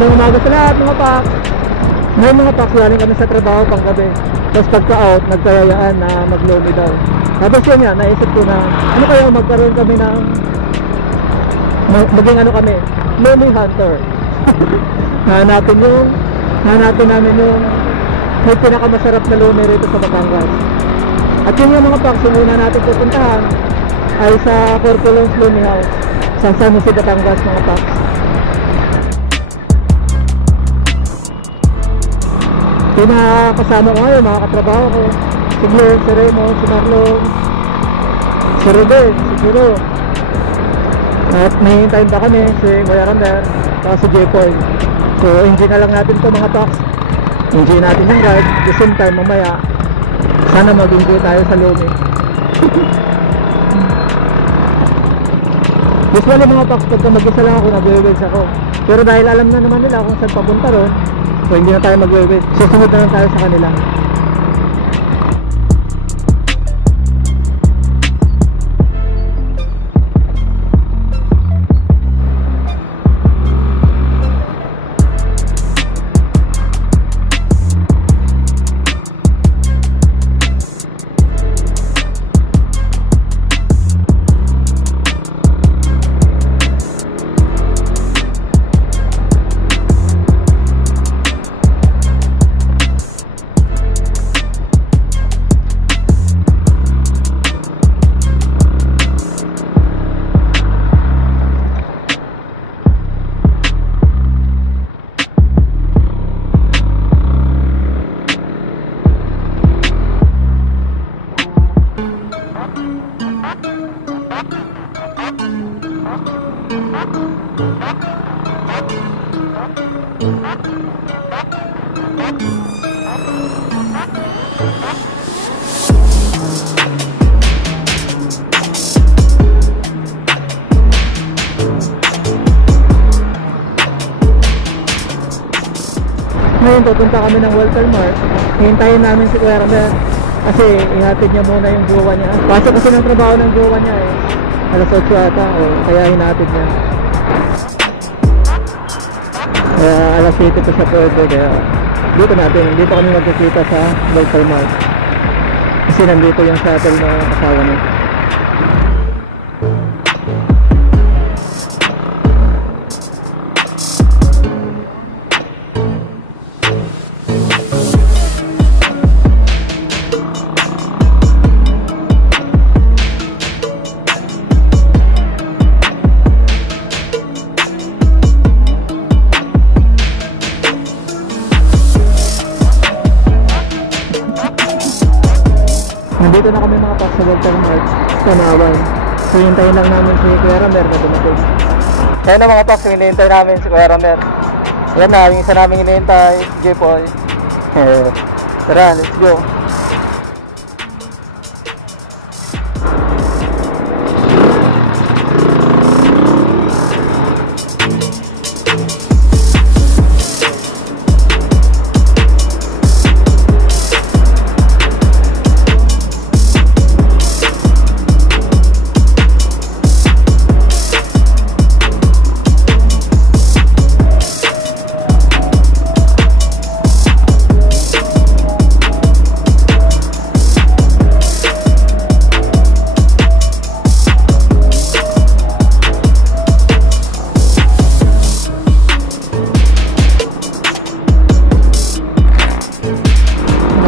Magandang umaga sa lahat mga pak. Ngayon mga pak, galing kami sa trabaho pang gabi. Tapos pagka-out, nagkayayaan na mag-lomi daw. Tapos yun nga, naisip ko na ano kaya magkaroon kami ng maging ano kami, lomi hunter. Hanapin namin yung may pinakamasarap na lomi rito sa Batangas. At yun yung mga pak, yung una natin pupuntahan ay sa Corpulon's Lomi House sa San Jose, Batangas mga pak. Pinakasama ko ngayon, mga katrabaho ko, si Glenn, si Remo, si Marlon, si Ruben, si Kiro. At may pa kami, si Kuya Rander, at si J-Poy. So enjoy na lang natin ito mga paks. Enjoy natin yung ride. At the same time mamaya, sana mag-enjoy tayo sa Lomi. Usually mga paks, pagka mag-isa lang ako, nag-waves ako. Pero dahil alam na naman nila kung saan papunta ron, so hindi na tayo mag-wait. Susunod na lang tayo sa kanila. Ngayon pupunta kami ng Walter Mart. Hintayin namin si Kuya Ramer kasi ihatid niya muna yung jowa niya. Pasok kasi ng trabaho ng jowa niya alas 8 ata, kaya hinatid niya. Kaya alas 7 pa siya pwede, kaya dito kami magkikita sa Walter Mart kasi nandito yung shuttle na kasawa niya. Nandito na kami mga pak sa Walter Mart sa Nawan. So hintayin lang namin si Kuya Ramer na dumating. Kaya na mga pak, hinihintay namin si Kuya Ramer. Yan na, yung isa namin hinihintay, J-Poy. Tara, let's go.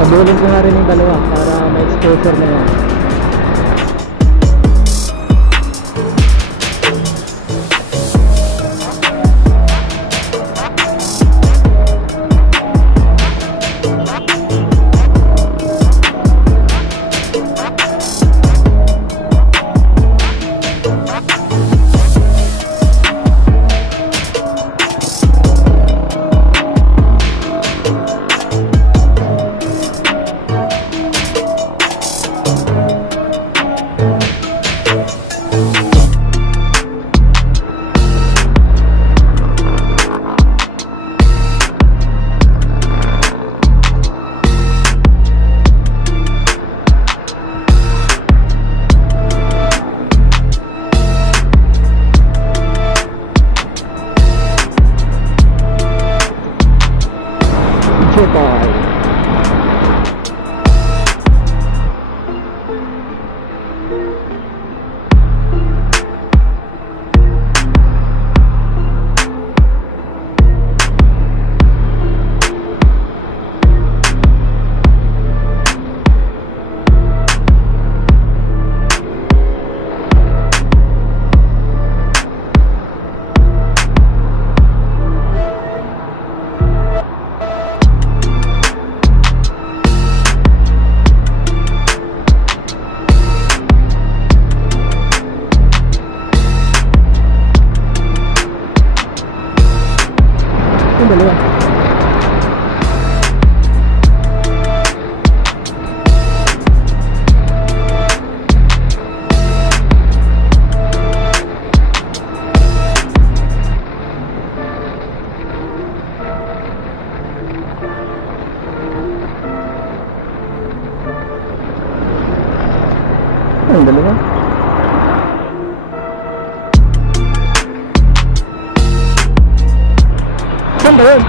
Nabulog ko nga rin yung dalawa para may exposure na yan. Jepoy. Yung dalawa. Yung dalawa. Saan ba yun?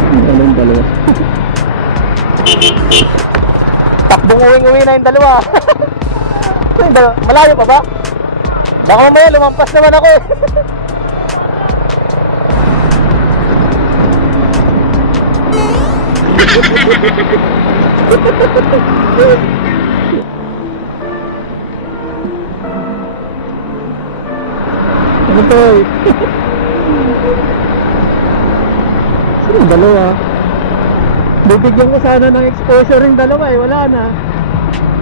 Ano yung dalawa? Takbong uwing-uwi na yung dalawa. Yung dalawa. Malayo pa ba? Baka mamaya lumampas naman ako eh. Ano to eh? Saan yung dalawa? Bibigyan ko sana ng exposure yung dalawa eh, wala na.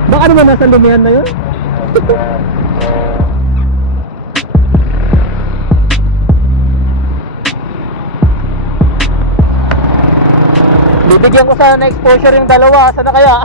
Baka naman nasa lumihan na yun? Bibigyan ko sana ng exposure yung dalawa. Saan na kaya?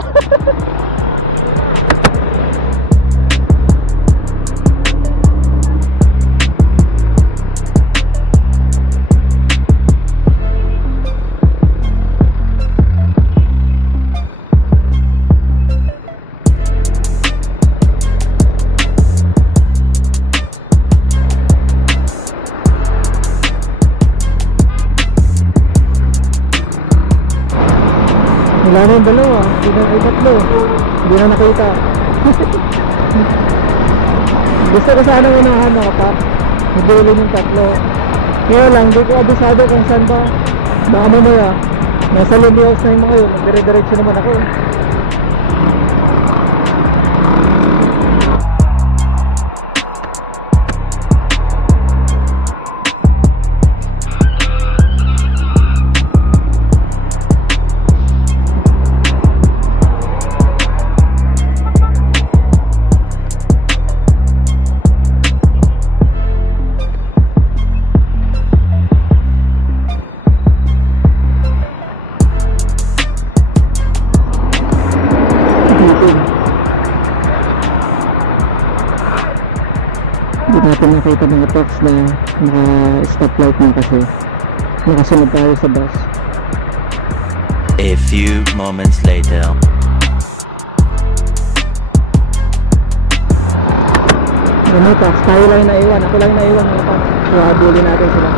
Wala na yung dalawa, hindi na yung tatlo. Hindi na nakita. Gusto ko sana unahan ako pa. Nagulin yung tatlo. Kaya lang, hindi ko abisado kung saan ba. Baka mamaya, nasa Lilios na yung mga yun. Dire-diretso naman ako. Hindi natin nakita mga trucks na naka-stoplight na kasi nakasunod tayo sa bus. A few moments later. Ano trucks? Tayo lang yung naiwan. Ako lang yung naiwan mga trucks. So habulin natin sila.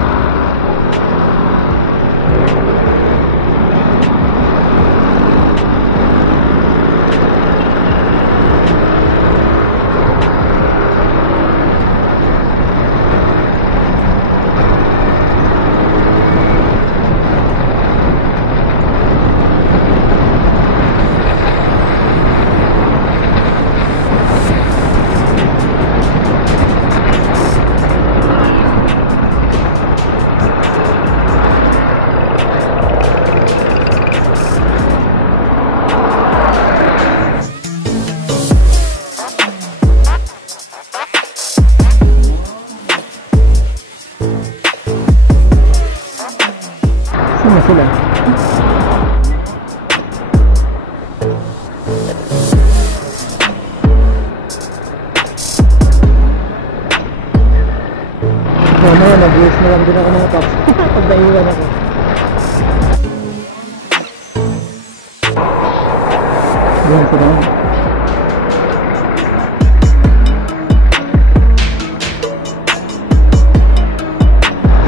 Saan sila? Ano, nag-use na lang din ako ng tops pag naiwan ako. Yan sila.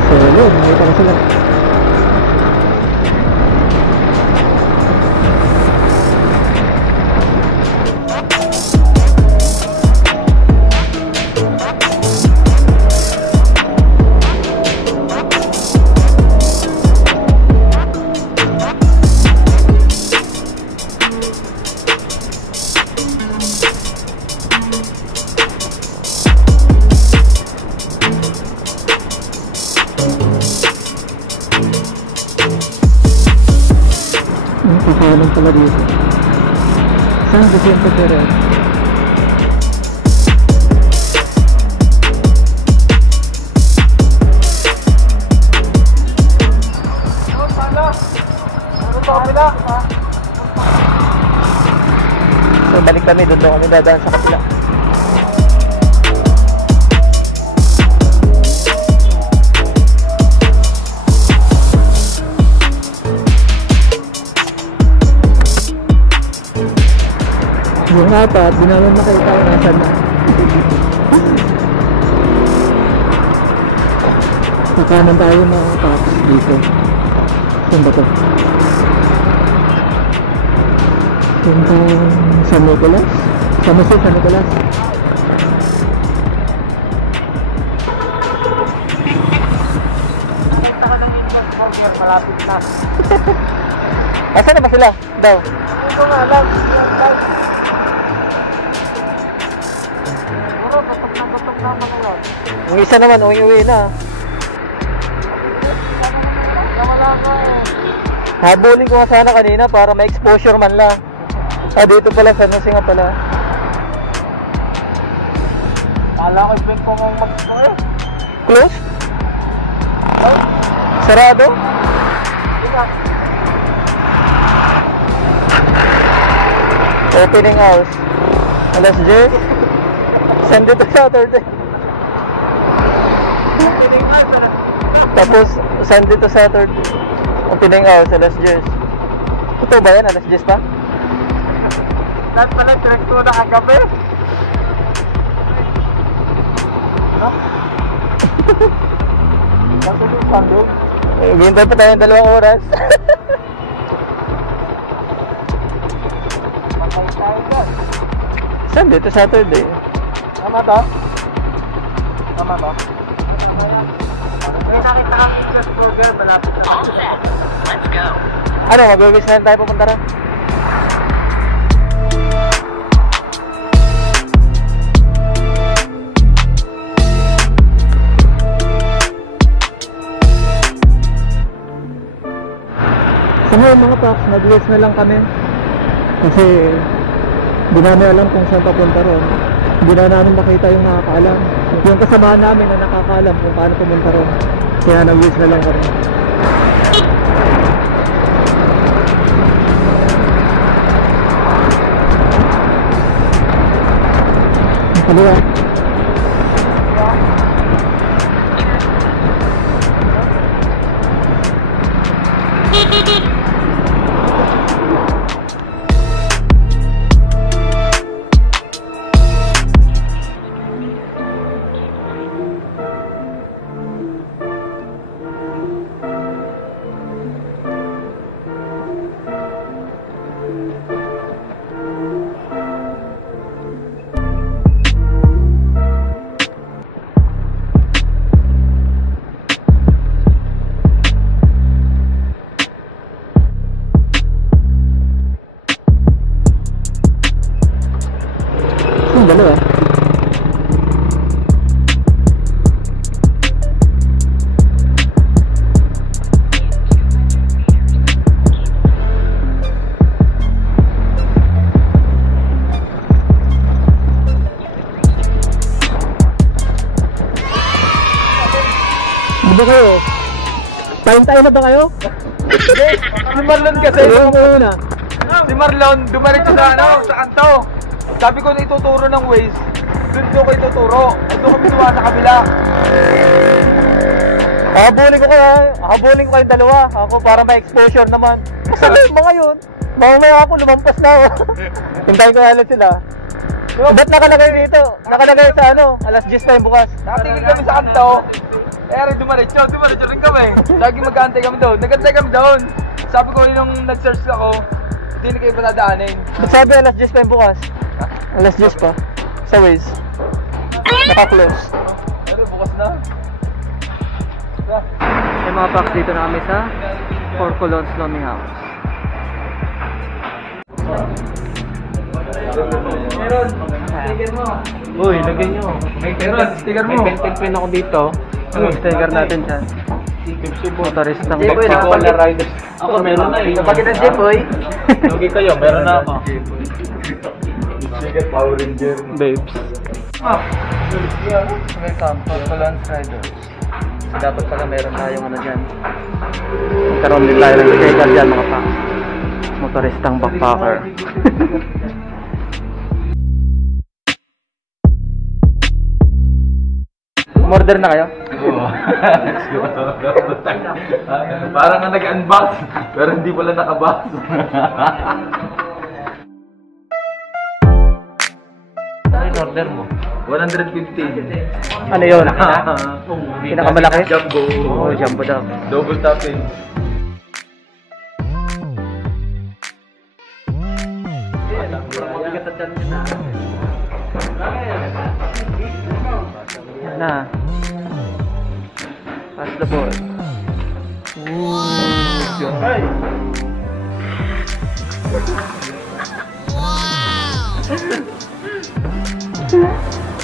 So, Yun, nakita ko sila. Pakalan pala dito. San Vicente Ferrer. So balik kami, doon kami dadaan sa kapila. Yung apat, di naman makita kung nasan na. Pakanan tayo mga paps dito. Saan ba ito? Hanggang San Nicolas? San Jose, San Nicolas. Nakita ka ng inbound burger, malapit na. Asan na ba sila? Daw? Hindi ko nga alam. Gutok na mga yun. Yung isa naman, uwi na. Wala ka eh. Habulin ko nga sana kanina para may exposure man lang. Ah, dito pala, San Jose nga pala. Kala ko yung po mong mag-store. Close? Sarado? Opening hours. Alas 10. Sunday to Saturday. Opening hours. Tapos Sunday to Saturday. Opening hours alas 10. Totoo ba yan? Alas 10 pa? Lahat pala direct ko na kagabi. No? Saturday, Sunday. Hintay pa tayo ng 2 oras. Sunday to Saturday. Tama to? Tama to? May nakita kang English burger malapit na. All set. Let's go. Ano, mag-uwis na tayo pupunta rin? So ngayon mga paps, nag-uwis na lang kami. Kasi hindi namin alam kung saan papunta ron. Hindi na namin makita yung nakakaalam. Yung kasamahan namin na nakakaalam kung paano pumunta ron. Kaya nag-uwis na lang kami. Kaliwa. Dalawa. Ano kayo? Tayo na ba kayo? Si Marlon kasi. Si Marlon, dumaritso sa sa kanto. Sabi ko na ituturo ng Waze, doon ko ituturo. Doon kami duwa sa kabila. Habulin ko kayo dalawa. Ako para may exposure naman. Kasali mo ngayon. Mamaya ako, lumampas na ako. Hintayin ko alam sila. Ba't nakalagay dito? Nakalagay sa alas 10 pa yung bukas. Nakatingin kami sa kanto. Eh, dumaretso rin kami. Lagi mag-aantay kami doon. Nag-aantay kami doon. Sabi ko nung nag-search ako, hindi na kayo patadaanin. Ba't sabi alas 10 pa yung bukas? Alas 10 pa. Sa Waze. Naka-close. Ano, bukas na? May mga packs dito na kami sa Four Colons Looming House. Meron, sticker mo. Uy, lagyan nyo. Meron, sticker mo. May pen ako dito. Ano sticker natin dyan? Motoristang Cola Riders. Ako meron na eh. Kapag ng Jepoy. Lugi kayo, meron na ako. Sticker Power Ranger. Babes. Welcome, Colons Riders. Dapat pala meron tayong ano dyan. Magkaroon din tayo ng sticker dyan mga packs. Motoristang backpacker. Order na kayo? Parang nga nag-unbox, pero hindi pala nakabox. Ano yung order mo? 150. Ano yun? Pinakamalaki? Jumbo. Oo, jumbo daw. Double topping. Yan na. Pass the ball.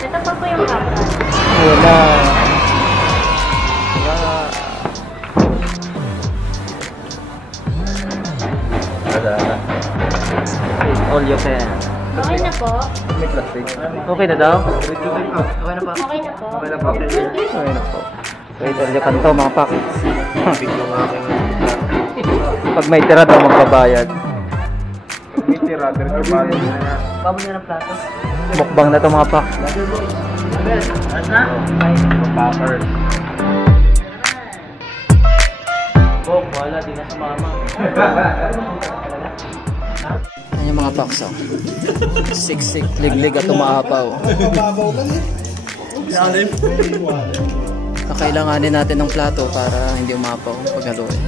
Ito pa po yung kapra. Wala. All your pen. Okay na po. May plastic. Okay na daw? Okay na po. Okay na po. Okay na po. So ito yung kanto mga pak. Pag may tira daw magbabayad. May tira, pero kumali na yan. Mukbang na to mga pak. Packers. Bok, wala, di na sumama. Yan yung mga paks oh. Siksik, liglig at umaapaw. Kakailanganin natin ng plato para hindi umapaw pag haluin.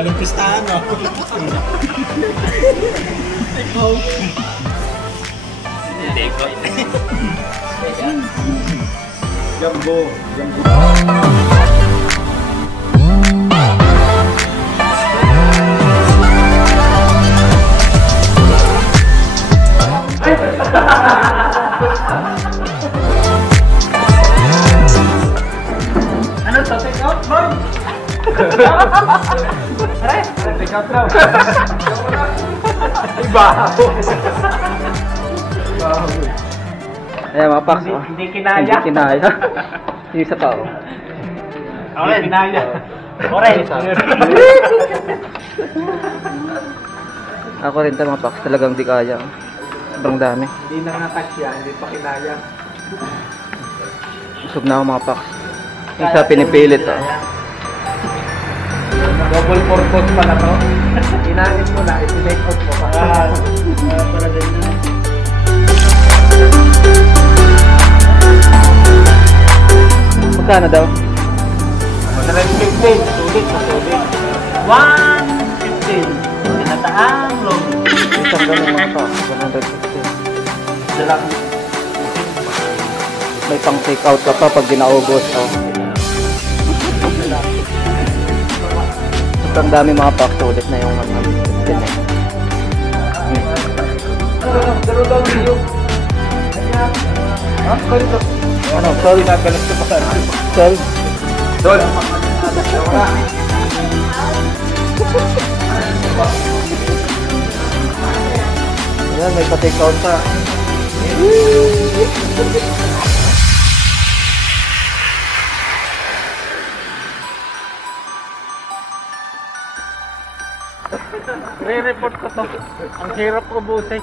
Kalumpistahan o. Jumbo. Jumbo. Ano to? Take out, boy? Take out now. Ibaho. Ayan mga paks oh. Hindi kinaya. Hindi kinaya. Yung isa pa oh. Okay, kinaya. Oray. Ako rin mga paks talagang di kaya. Sobrang dami. Hindi na nga-touch yan, hindi pa kinaya. Busog na ako mga paks. Yung isa pinipilit oh. Double purpose pala to. Inanin mo na, i-take out mo. Para din na. Magkano daw? 115. Sulit na sulit. 115. Tinataang long. Isang ganun mga paks. 150. Dalang. May pang take out ka pa pag ginaubos oh. Sobrang dami mga packs ulit na yung mga din eh. Daro daw video. Ha? Ano? Sorry, nagalit ko pa. Sorry. Dol. Ayan, may pa-take out pa. Re-report ko to. Ang hirap ubusin.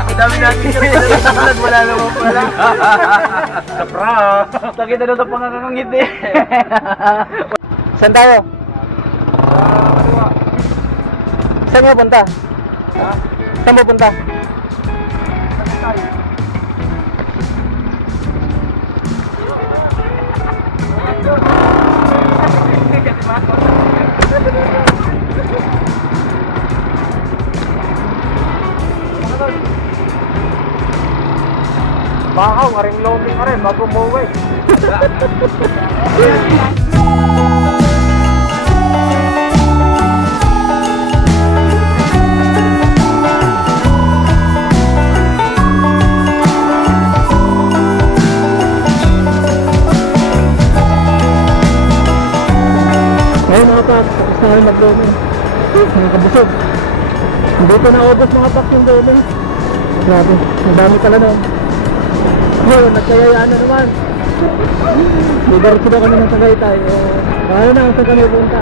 Ang dami natin yung pinag wala naman pala. Sapra. Takita na ito pangangangit eh. Saan tayo? Saan mo punta? Saan mo punta? Bakaw, maring loading ka rin bago umuwi. Ngayon mga paps, tapos na kami mag-domin. Mga kabusog. Dito na ubos mga paps yung domin. Grabe, ang dami pala nun. Ngayon, nagkayayaan na naman. Ligarit sila kami ng Tagaytay. Kaya na, saan kami punta.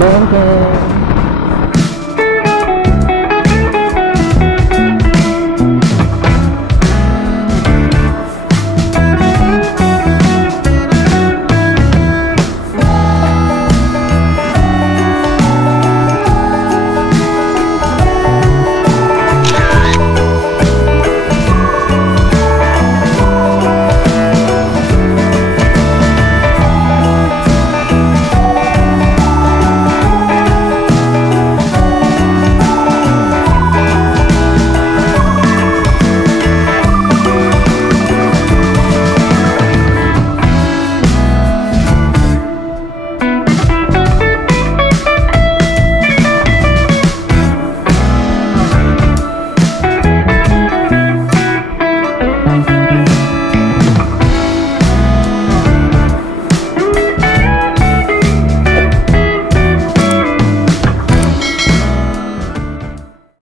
Donkey.